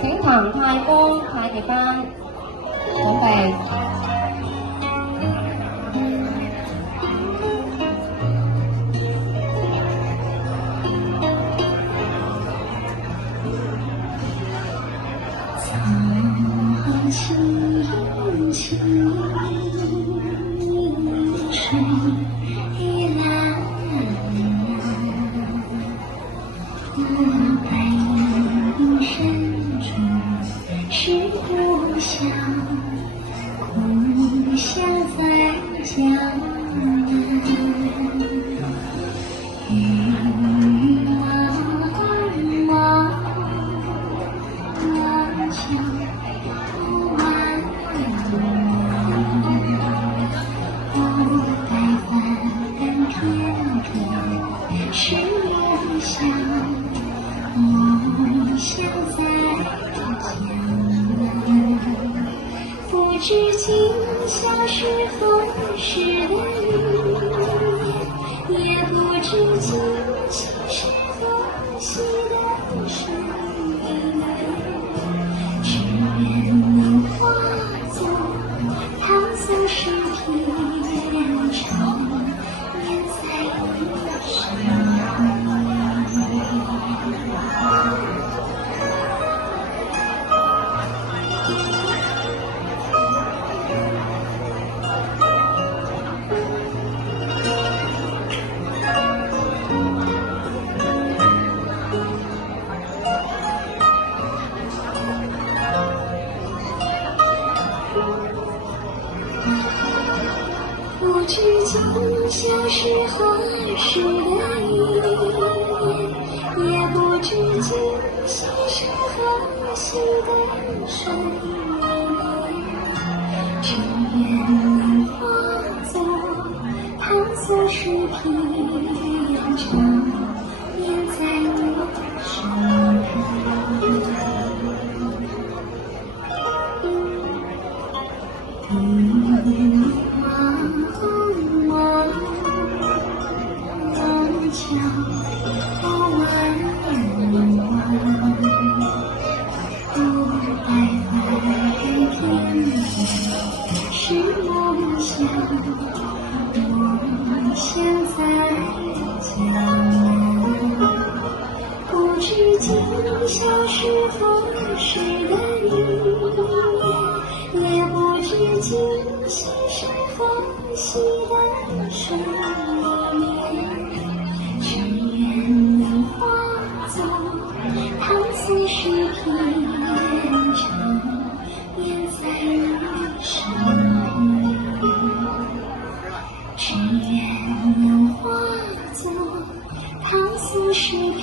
請譚太光、太極班準備。苍青青水蓝，白云深处是故乡，故乡在江南。云茫茫，望乡不完，白帆片片是梦想，梦想在江南。不知今宵是何时的雨，也不知今夕是何夕的水。只愿能化作唐僧师平常，念在一生。不知今宵是何时的夜，也不知今夕是何夕的水。只愿能化作唐僧师平常，念在我身旁。桥不弯弯，白帆片片是梦想，梦想在江南。不知今宵是何时的雨，也不知今夕是何夕的水。唐僧师平常，念在一生。只愿能化作唐僧师平